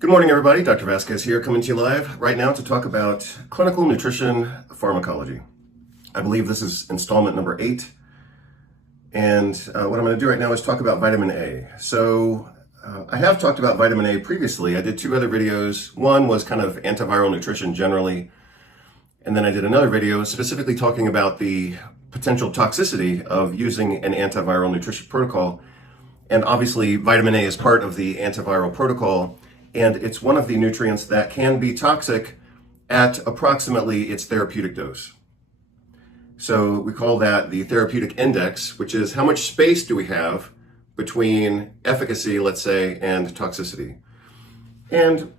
Good morning, everybody. Dr. Vasquez here, coming to you live right now to talk about clinical nutrition pharmacology. I believe this is installment number 8. And what I'm going to do right now is talk about vitamin A. So I have talked about vitamin A previously. I did 2 other videos. One was kind of antiviral nutrition generally. And then I did another video specifically talking about the potential toxicity of using an antiviral nutrition protocol. And obviously, vitamin A is part of the antiviral protocol. And it's one of the nutrients that can be toxic at approximately its therapeutic dose. So we call that the therapeutic index, which is how much space do we have between efficacy, let's say, and toxicity. And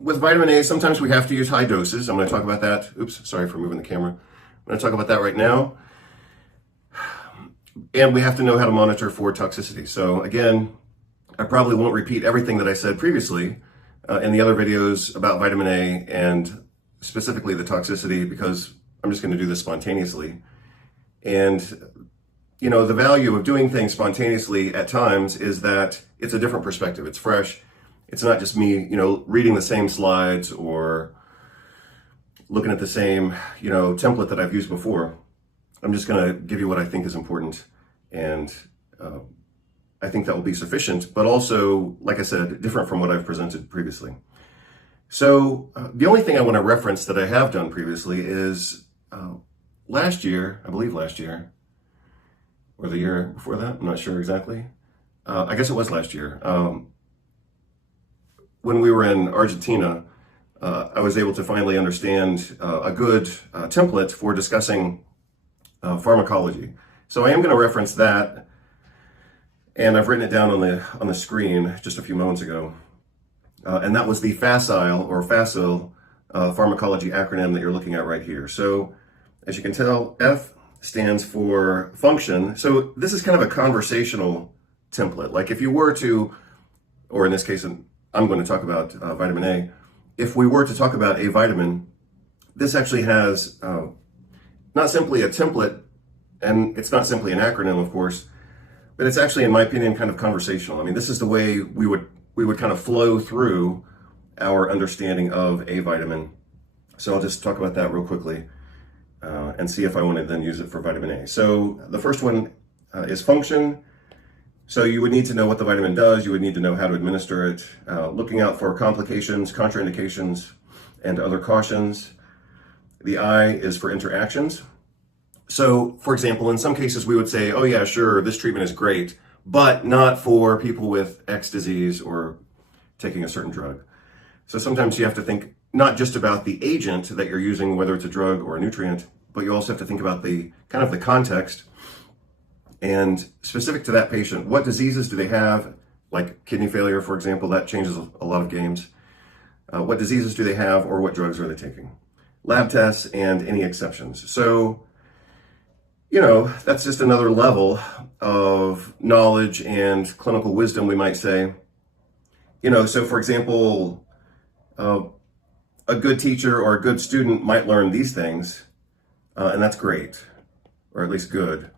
with vitamin A, sometimes we have to use high doses. I'm going to talk about that. Oops, sorry for moving the camera. I'm going to talk about that right now. And we have to know how to monitor for toxicity. So again, I probably won't repeat everything that I said previously in the other videos about vitamin A and specifically the toxicity, because I'm just going to do this spontaneously. And, you know, the value of doing things spontaneously at times is that it's a different perspective. It's fresh. It's not just me, you know, reading the same slides or looking at the same, you know, template that I've used before. I'm just going to give you what I think is important, and I think that will be sufficient, but also, like I said, different from what I've presented previously. So the only thing I want to reference that I have done previously is last year, I believe last year, or the year before that, I'm not sure exactly. I guess it was last year. When we were in Argentina, I was able to finally understand a good template for discussing pharmacology. So I am going to reference that. And I've written it down on the screen just a few moments ago. And that was the FACIL pharmacology acronym that you're looking at right here. So as you can tell, F stands for function. So this is kind of a conversational template. Like if you were to, or in this case, I'm going to talk about vitamin A. If we were to talk about a vitamin, this actually has not simply a template, and it's not simply an acronym, of course, but it's actually, in my opinion, kind of conversational. I mean, this is the way we would kind of flow through our understanding of a vitamin. So I'll just talk about that real quickly and see if I want to then use it for vitamin A. So the first one is function. So you would need to know what the vitamin does. You would need to know how to administer it, looking out for complications, contraindications, and other cautions. The I is for interactions. So, for example, in some cases we would say, oh yeah, sure, this treatment is great, but not for people with X disease or taking a certain drug. So sometimes you have to think not just about the agent that you're using, whether it's a drug or a nutrient, but you also have to think about the kind of the context and specific to that patient. What diseases do they have? Like kidney failure, for example, that changes a lot of games. What diseases do they have, or what drugs are they taking? Lab tests and any exceptions. So, you know, that's just another level of knowledge and clinical wisdom, we might say. You know, so for example, a good teacher or a good student might learn these things, and that's great, or at least good.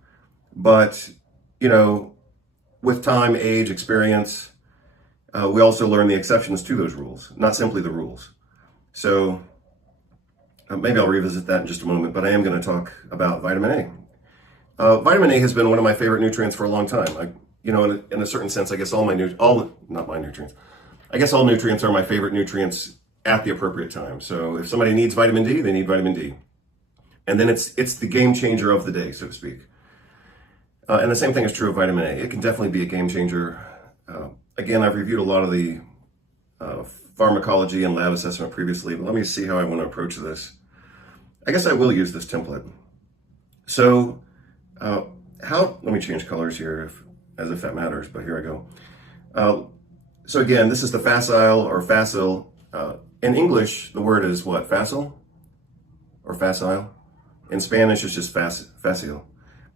But, you know, with time, age, experience, we also learn the exceptions to those rules, not simply the rules. So maybe I'll revisit that in just a moment, but I am going to talk about vitamin A. Vitamin A has been one of my favorite nutrients for a long time. You know, in a certain sense, I guess all nutrients are my favorite nutrients at the appropriate time. So if somebody needs vitamin D, they need vitamin D. And then it's the game changer of the day, so to speak. And the same thing is true of vitamin A. It can definitely be a game changer. Again, I've reviewed a lot of the pharmacology and lab assessment previously, but let me see how I want to approach this. I guess I will use this template. So, let me change colors here as if that matters, but here I go. So again, this is the FACIL. In English, the word is what? Facile or facile? In Spanish, it's just facile,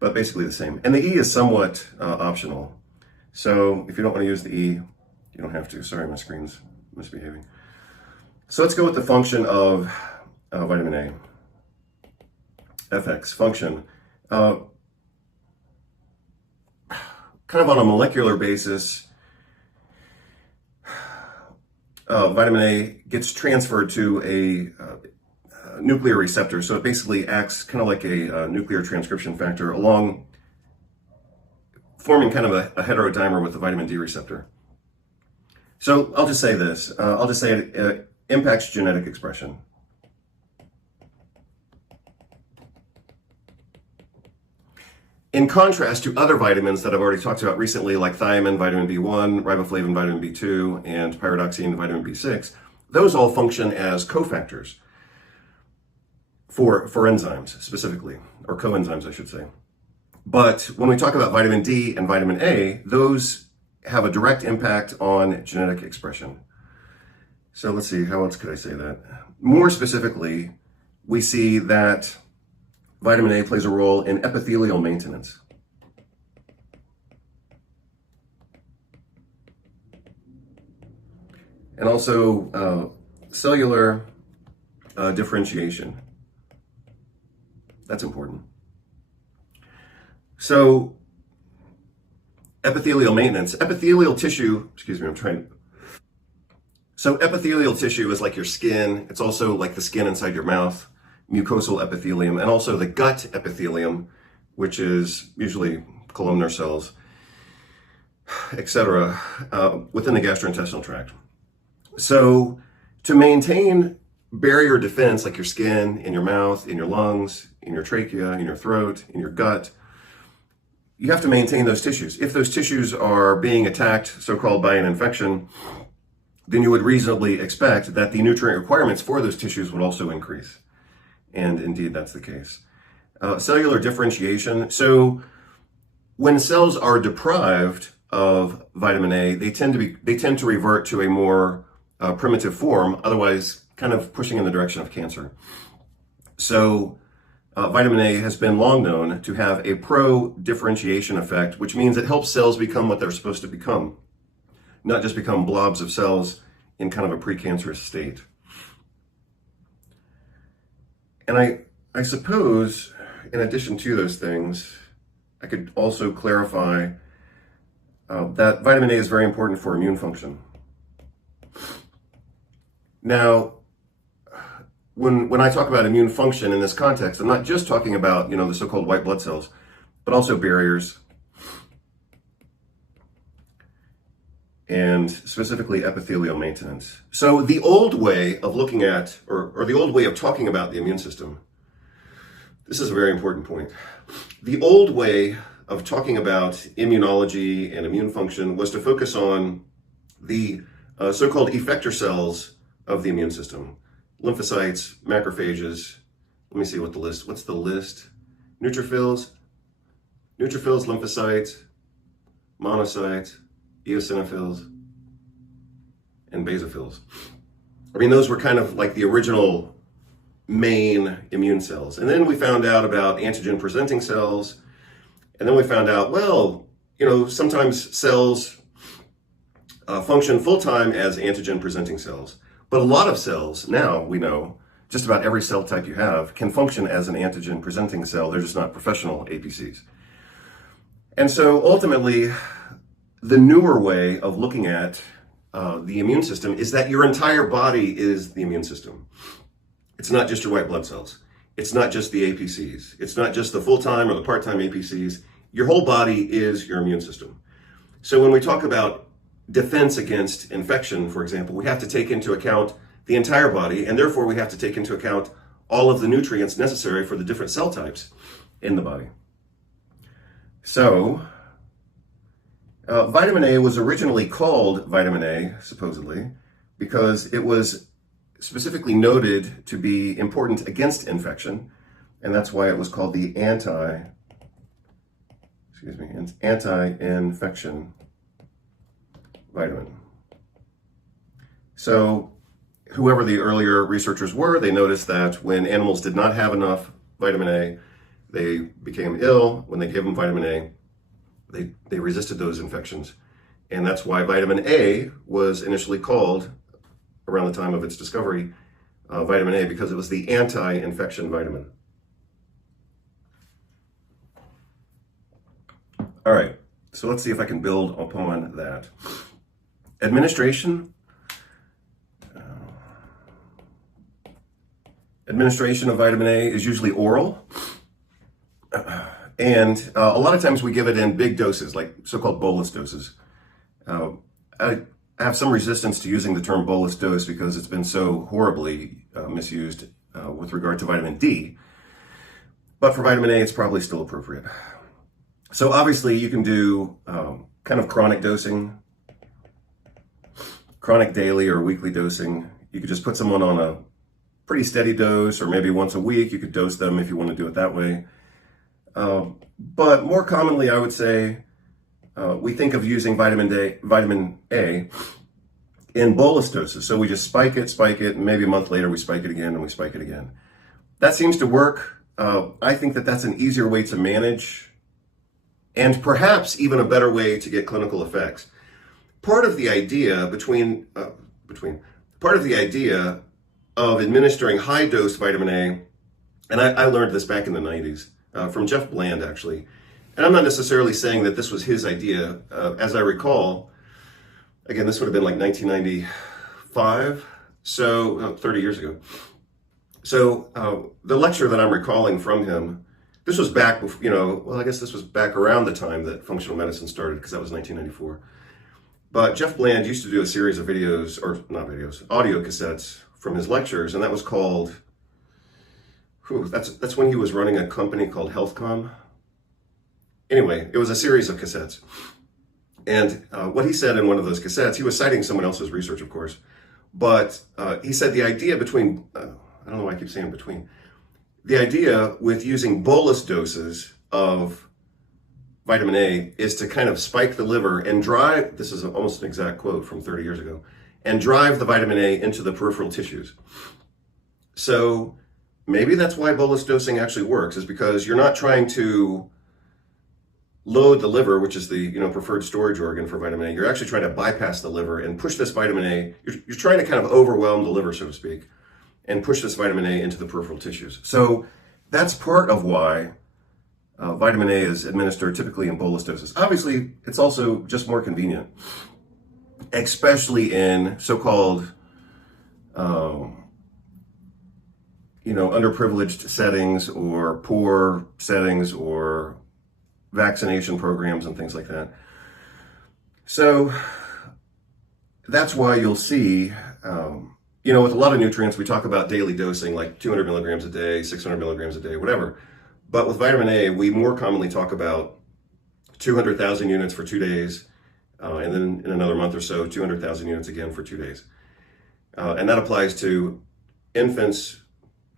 but basically the same. And the E is somewhat optional. So if you don't want to use the E, you don't have to. Sorry, my screen's misbehaving. So let's go with the function of vitamin A. FX, function. Kind of on a molecular basis, vitamin A gets transferred to a nuclear receptor. So it basically acts kind of like a nuclear transcription factor along forming kind of a heterodimer with the vitamin D receptor. So I'll just say this. I'll just say it impacts genetic expression. In contrast to other vitamins that I've already talked about recently, like thiamine, vitamin B1, riboflavin, vitamin B2, and pyridoxine, vitamin B6, those all function as cofactors for enzymes specifically, or coenzymes, I should say. But when we talk about vitamin D and vitamin A, those have a direct impact on genetic expression. So let's see, how else could I say that? More specifically, we see that vitamin A plays a role in epithelial maintenance. And also cellular differentiation. That's important. So epithelial maintenance, epithelial tissue, so epithelial tissue is like your skin. It's also like the skin inside your mouth, mucosal epithelium, and also the gut epithelium, which is usually columnar cells, etc., within the gastrointestinal tract. So to maintain barrier defense, like your skin, in your mouth, in your lungs, in your trachea, in your throat, in your gut, you have to maintain those tissues. If those tissues are being attacked, so-called by an infection, then you would reasonably expect that the nutrient requirements for those tissues would also increase. And indeed, that's the case. Cellular differentiation. So when cells are deprived of vitamin A, they tend to revert to a more primitive form, otherwise kind of pushing in the direction of cancer. So vitamin A has been long known to have a pro-differentiation effect, which means it helps cells become what they're supposed to become, not just become blobs of cells in kind of a precancerous state. And I suppose, in addition to those things, I could also clarify that vitamin A is very important for immune function. Now, when I talk about immune function in this context, I'm not just talking about, the so-called white blood cells, but also barriers, and specifically epithelial maintenance. So the old way of looking at, or the old way of talking about the immune system, this is a very important point. The old way of talking about immunology and immune function was to focus on the so-called effector cells of the immune system. Lymphocytes, macrophages. Let me see what's the list? Neutrophils, lymphocytes, monocytes, eosinophils, and basophils. I mean, those were kind of like the original main immune cells. And then we found out about antigen-presenting cells. And then we found out, well, sometimes cells function full-time as antigen-presenting cells. But a lot of cells, now we know, just about every cell type you have can function as an antigen-presenting cell. They're just not professional APCs. And so ultimately, the newer way of looking at the immune system is that your entire body is the immune system. It's not just your white blood cells. It's not just the APCs. It's not just the full-time or the part-time APCs. Your whole body is your immune system. So when we talk about defense against infection, for example, we have to take into account the entire body, and therefore we have to take into account all of the nutrients necessary for the different cell types in the body. So, vitamin A was originally called vitamin A, supposedly, because it was specifically noted to be important against infection, and that's why it was called the anti-infection vitamin. So whoever the earlier researchers were, they noticed that when animals did not have enough vitamin A, they became ill. When they gave them vitamin A, they resisted those infections. And that's why vitamin A was initially called, around the time of its discovery, vitamin A, because it was the anti-infection vitamin. All right, so let's see if I can build upon that. Administration. Administration of vitamin A is usually oral. And a lot of times we give it in big doses, like so-called bolus doses. I have some resistance to using the term bolus dose because it's been so horribly misused with regard to vitamin D. But for vitamin A, it's probably still appropriate. So obviously you can do kind of chronic dosing, chronic daily or weekly dosing. You could just put someone on a pretty steady dose, or maybe once a week you could dose them if you want to do it that way. But more commonly, I would say, we think of using vitamin A in bolus doses. So we just spike it, and maybe a month later we spike it again and we spike it again. That seems to work. I think that that's an easier way to manage and perhaps even a better way to get clinical effects. Part of the idea part of the idea of administering high dose vitamin A, and I learned this back in the 90s from Jeff Bland, actually. And I'm not necessarily saying that this was his idea. As I recall, again, this would have been like 1995, so 30 years ago. So the lecture that I'm recalling from him, this was back, I guess this was back around the time that functional medicine started, because that was 1994. But Jeff Bland used to do a series of videos, or not videos, audio cassettes from his lectures, and that was called, that's when he was running a company called HealthCom. Anyway, it was a series of cassettes. And what he said in one of those cassettes, he was citing someone else's research, of course, but he said the idea between, I don't know why I keep saying between, the idea with using bolus doses of vitamin A is to kind of spike the liver and drive, this is almost an exact quote from 30 years ago, and drive the vitamin A into the peripheral tissues. So maybe that's why bolus dosing actually works, is because you're not trying to load the liver, which is the preferred storage organ for vitamin A. You're actually trying to bypass the liver and push this vitamin A. You're trying to kind of overwhelm the liver, so to speak, and push this vitamin A into the peripheral tissues. So that's part of why vitamin A is administered typically in bolus doses. Obviously, it's also just more convenient, especially in so-called underprivileged settings or poor settings or vaccination programs and things like that. So that's why you'll see, with a lot of nutrients, we talk about daily dosing, like 200 milligrams a day, 600 milligrams a day, whatever. But with vitamin A, we more commonly talk about 200,000 units for 2 days, and then in another month or so, 200,000 units again for 2 days. And that applies to infants,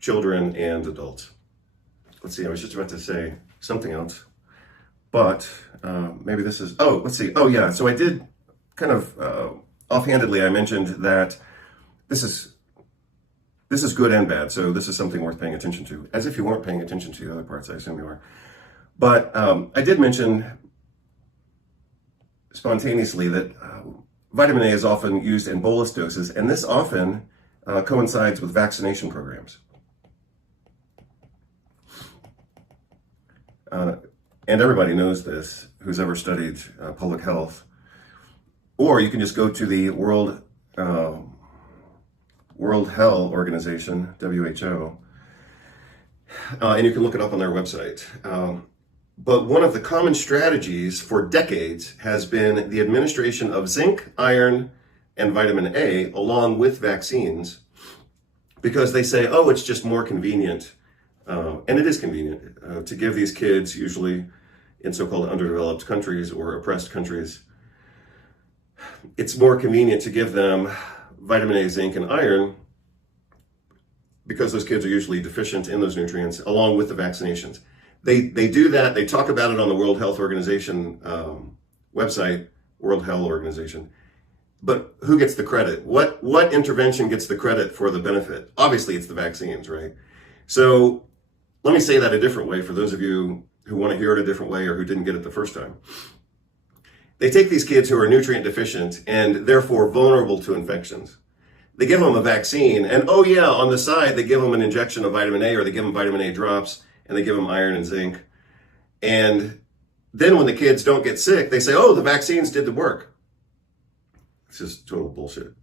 children, and adults. Let's see, I was just about to say something else, but maybe this is, let's see. Oh yeah, so I did kind of offhandedly, I mentioned that this is good and bad, so this is something worth paying attention to. As if you weren't paying attention to the other parts, I assume you are. But I did mention spontaneously that vitamin A is often used in bolus doses, and this often coincides with vaccination programs. And everybody knows this, who's ever studied public health. Or you can just go to the World Health Organization, WHO, and you can look it up on their website. But one of the common strategies for decades has been the administration of zinc, iron, and vitamin A along with vaccines, because they say, it's just more convenient. And it is convenient to give these kids, usually in so-called underdeveloped countries or oppressed countries, it's more convenient to give them vitamin A, zinc, and iron because those kids are usually deficient in those nutrients along with the vaccinations. They do that. They talk about it on the World Health Organization website, World Health Organization. But who gets the credit? What intervention gets the credit for the benefit? Obviously, it's the vaccines, right? So let me say that a different way for those of you who want to hear it a different way or who didn't get it the first time. They take these kids who are nutrient deficient and therefore vulnerable to infections. They give them a vaccine, and on the side, they give them an injection of vitamin A, or they give them vitamin A drops, and they give them iron and zinc. And then when the kids don't get sick, they say, the vaccines did the work. It's just total bullshit.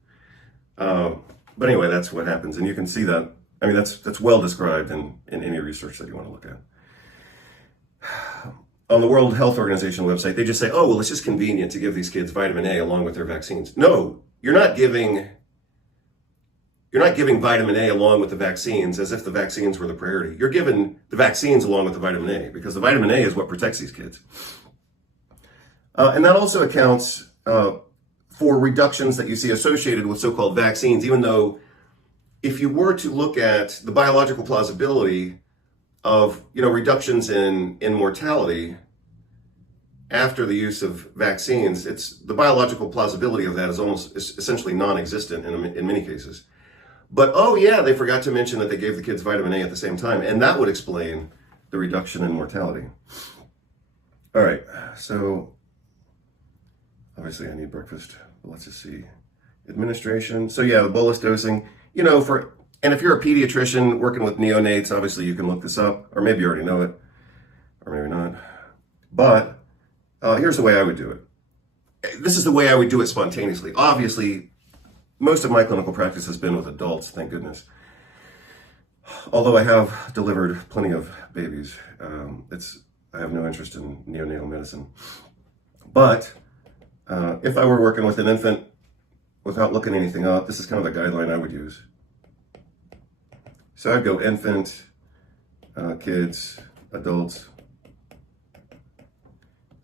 But anyway, that's what happens. And you can see that I mean, that's well described in any research that you want to look at. On the World Health Organization website, they just say, oh, well, it's just convenient to give these kids vitamin A along with their vaccines. No, you're not giving vitamin A along with the vaccines as if the vaccines were the priority. You're giving the vaccines along with the vitamin A because the vitamin A is what protects these kids. And that also accounts for reductions that you see associated with so-called vaccines, even though if you were to look at the biological plausibility of reductions in mortality after the use of vaccines, the biological plausibility of that is essentially non-existent in many cases. But oh yeah, they forgot to mention that they gave the kids vitamin A at the same time, and that would explain the reduction in mortality. All right, so obviously I need breakfast, but let's just see. Administration. So yeah, the bolus dosing, and if you're a pediatrician working with neonates, obviously you can look this up, or maybe you already know it, or maybe not. But here's the way I would do it. This is the way I would do it spontaneously. Obviously, most of my clinical practice has been with adults, thank goodness. Although I have delivered plenty of babies, I have no interest in neonatal medicine. But if I were working with an infant without looking anything up, this is kind of the guideline I would use. So I'd go infant, kids, adults.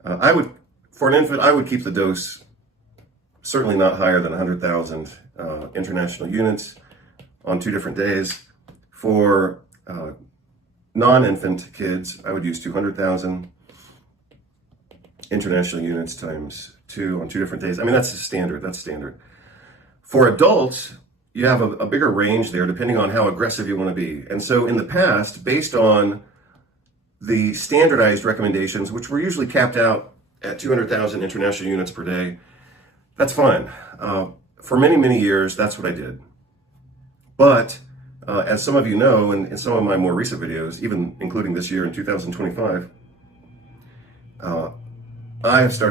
For an infant, I would keep the dose certainly not higher than 100,000 international units on 2 different days. For non-infant kids, I would use 200,000 international units times 2 on 2 different days. I mean, that's standard. For adults, you have a bigger range there depending on how aggressive you want to be. And so in the past, based on the standardized recommendations, which were usually capped out at 200,000 international units per day, that's fine. For many, many years, that's what I did. But as some of you know, in some of my more recent videos, even including this year in 2025, I have started